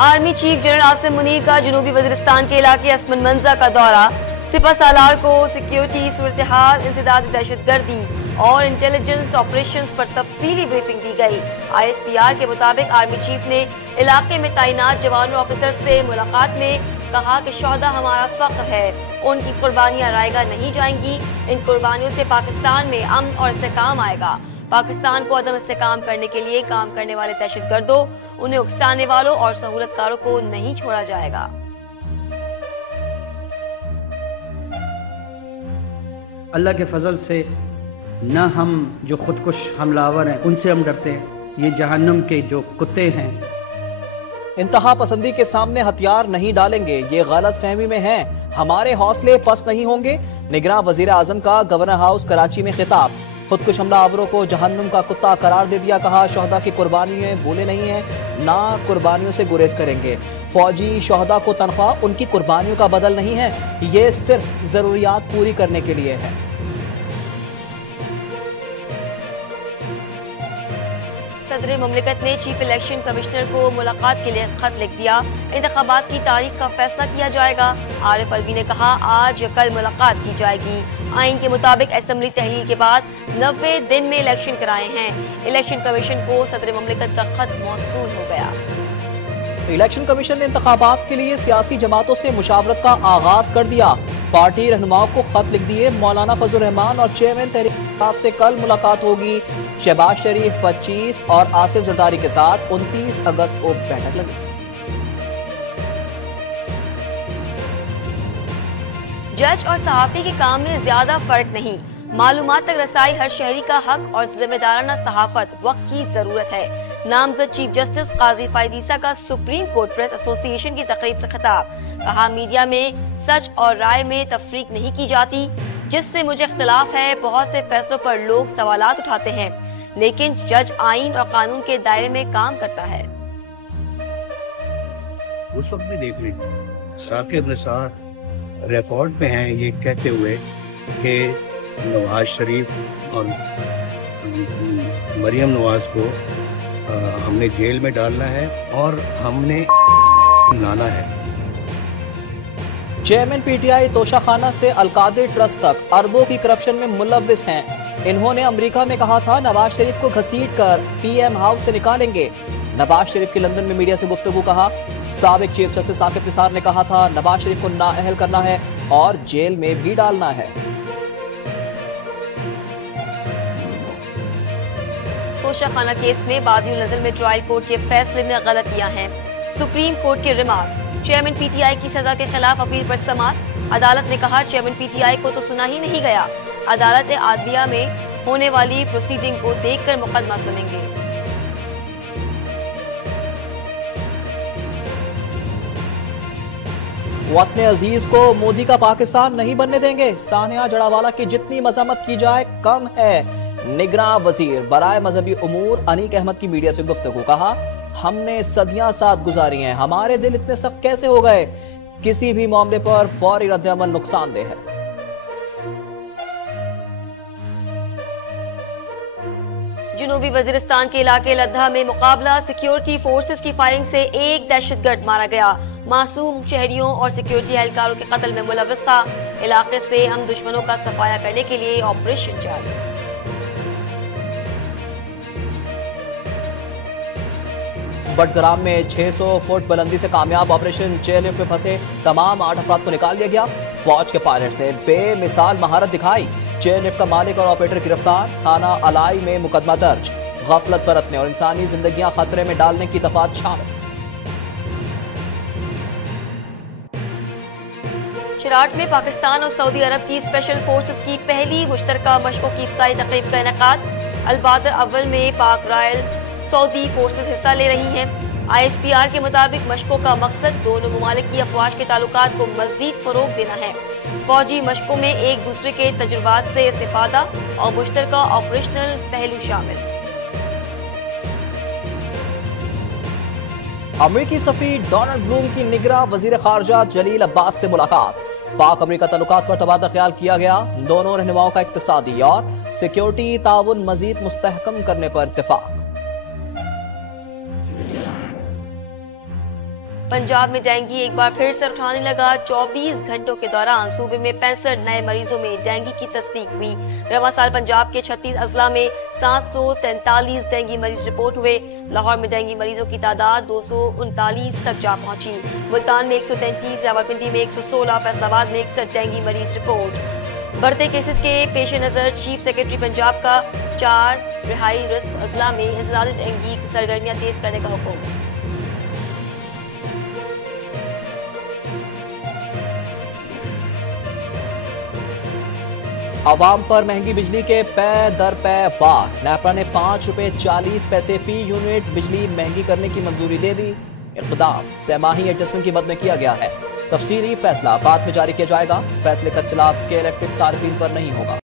Army chief general Asim Munir का जनूबी वजीरिस्तान के इलाके असमन मंजा का दौरा। सिपा सालार को सिक्योरिटी सूरत हाल, इंसदाद दहशतगर्दी और इंटेलिजेंस ऑपरेशंस पर तफसीली ब्रीफिंग दी गई। ISPR के मुताबिक आर्मी चीफ ने इलाके में तैनात जवानों और ऑफिसर से मुलाकात में कहा कि शोहदा हमारा फख्र है, उनकी कुर्बानियां रायगा नहीं जाएंगी। इन कुर्बानियों से पाकिस्तान में अमन और इस्तेकाम आएगा। पाकिस्तान को अदम इस्तेकाम करने के लिए काम करने वाले दहशतगर्दों, उन्हें उकसाने वालों और सहूलतकारों को नहीं छोड़ा जाएगा। अल्लाह के फजल से न हम जो खुदकुश हमलावर हैं उनसे हम डरते हैं, ये जहन्नुम के जो कुत्ते हैं। इंतहा पसंदी के सामने हथियार नहीं डालेंगे, ये गलत फहमी में हैं। हमारे हौसले पस्त नहीं होंगे। निगरान वजीर आजम का गवर्नर हाउस कराची में खिताब। खुदकुश हमलावरों को जहन्नुम का कुत्ता करार दे दिया। कहा शोहदा की कुर्बानियां भूले नहीं हैं, ना कुर्बानियों से गुरेज करेंगे। फौजी शोहदा को तनख्वाह उनकी कुर्बानियों का बदल नहीं है, ये सिर्फ जरूरियात पूरी करने के लिए है। सदर मुमलिकत ने चीफ इलेक्शन कमिश्नर को मुलाकात के लिए खत लिख दिया। इंतखाबात की तारीख का फैसला किया जाएगा। आरिफ अलवी ने कहा आज या कल मुलाकात की जाएगी। आइन के मुताबिक असेंबली तहलील के बाद 90 दिन में इलेक्शन कराए हैं। इलेक्शन कमीशन को सदर मुमलिकत का खत मौसूल हो गया। इलेक्शन कमीशन ने इंतखाबात के लिए सियासी जमातों से मुशावरत का आगाज कर दिया। पार्टी रहनुमाओं को खत लिख दिए। मौलाना फजल रहमान और चेयरमैन तहरीक इंसाफ से कल मुलाकात होगी। शहबाज शरीफ 25 और आसिफ जरदारी के साथ 29 अगस्त को बैठक लगी। जज और सहाफी के काम में ज्यादा फर्क नहीं। मालूमात तक रसाई हर शहरी का हक और जिम्मेदाराना सहाफत वक्त की जरूरत है। नामजद चीफ जस्टिस काजी फायद ईसा का सुप्रीम कोर्ट प्रेस एसोसिएशन की तकरीब से खिताब। कहा मीडिया में सच और राय में तफरीक नहीं की जाती, जिससे मुझे इख्तिलाफ है। बहुत से फैसलों पर लोग सवालात उठाते हैं, लेकिन जज आइन और कानून के दायरे में काम करता है। उस वक्त भी देख लें, साकिब निसार रिकॉर्ड पे हैं ये कहते हुए कि नवाज शरीफ और मरियम नवाज को हमने जेल में डालना है और हमने लाना है। चेयरमैन PTI तोशाखाना से अलकादिर ट्रस्ट तक अरबों की करप्शन में मुलव्विस हैं। इन्होंने अमेरिका में कहा था नवाज शरीफ को घसीट कर PM हाउस से निकालेंगे। नवाज शरीफ की लंदन में मीडिया से गुफ्तगू। कहा साबिक चीफ जस्टिस साकिब निसार ने कहा था नवाज शरीफ को नाअहल करना है और जेल में भी डालना है। तोशाखाना केस में बादिउल नज़र में ट्रायल कोर्ट के फैसले में गलतियां हैं। सुप्रीम कोर्ट के रिमार्क्स। चेयरमैन PTI की सजा के खिलाफ अपील पर समाअत। अदालत ने कहा चेयरमैन PTI को तो सुना ही नहीं गया। अदालत आदलिया में होने वाली प्रोसीडिंग को देखकर मुकदमा सुनेंगे। वतन अजीज को मोदी का पाकिस्तान नहीं बनने देंगे। सानिया जड़ावाला की जितनी मजम्मत की जाए कम है। निगरान वजीर बराए मजहबी उमूर अनीक अहमद की मीडिया से गुफ्तगू। कहा हमने सदियां साथ गुजारी हैं, हमारे दिल इतने सख्त कैसे हो गए। किसी भी मामले पर फौरी रद्द-ए-अमल नुकसानदेह है। जनूबी वजीरिस्तान के इलाके लद्दा में मुकाबला। सिक्योरिटी फोर्सेस की फायरिंग से एक दहशतगर्द मारा गया। मासूम शहरियों और सिक्योरिटी एहलकारों के कत्ल में मुलव्वस था। इलाके से हम दुश्मनों का सफाया करने के लिए ऑपरेशन जारी। बटग्राम में 600 फुट बुलंदी से कामयाब ऑपरेशन। चेयरलिफ्ट में फंसे तमाम 8 अफराद को निकाल लिया गया। फौज के पायलट्स ने बेमिसाल महारत दिखाई। चेयरलिफ्ट का मालिक और ऑपरेटर गिरफ्तार। थाना अलाई में मुकदमा दर्ज। गफलत बरतने और इंसानी जिंदगियां खतरे में डालने की दफात शामिल। चिराट में पाकिस्तान और सऊदी अरब की स्पेशल फोर्सेस की पहली मुश्तरका मशकों की इफ्ताही तकरीब का इनेकाद। अल-बदर अव्वल में पाक रॉयल सऊदी फोर्सेस हिस्सा ले रही हैं। ISPR के मुताबिक मशकों का मकसद दोनों ममालिक की अफवाज के ताल्लुकात को मजीद फरोग देना है। फौजी मशकों में एक दूसरे के तजुर्बात से इस्तिफादा और मुश्तरका ऑपरेशनल पहलू शामिल। अमेरिकी सफीर डोनाल्ड ब्लूम की निगरां वजीर खारजा जलील अब्बास से मुलाकात। पाक अमेरिका ताल्लुकात पर तबादला ख्याल किया गया। दोनों रहनुमाओं का इक्तिसादी और सिक्योरिटी ताउन मजीद मुस्तहकम करने पर इत्तेफाक। पंजाब में डेंगू एक बार फिर सर उठाने लगा। 24 घंटों के दौरान सूबे में 65 नए मरीजों में डेंगू की तस्दीक हुई। रवां साल पंजाब के 36 अजला में 743 डेंगू मरीज रिपोर्ट हुए। लाहौर में डेंगू मरीजों की तादाद 239 तक जा पहुंची। मुल्तान में 133, रावलपिंडी में 116, फैसलाबाद में 61 डेंगू मरीज रिपोर्ट। बढ़ते केसेस के पेश नजर चीफ सेक्रेटरी पंजाब का 4 रिहाई रिस्क अजला में इंसदादी डेंगू सरगर्मियां तेज करने का हुक्म। आवाम पर महंगी बिजली के पै दर पै वार। नेपरा ने 5 रुपए 40 पैसे फी यूनिट बिजली महंगी करने की मंजूरी दे दी। इक़दाम सहमाही एडजस्टमेंट की मद में किया गया है। तफसीली फैसला बाद में जारी किया जाएगा। फैसले का इत्तलाब के इलेक्ट्रिक सार्फिन पर नहीं होगा।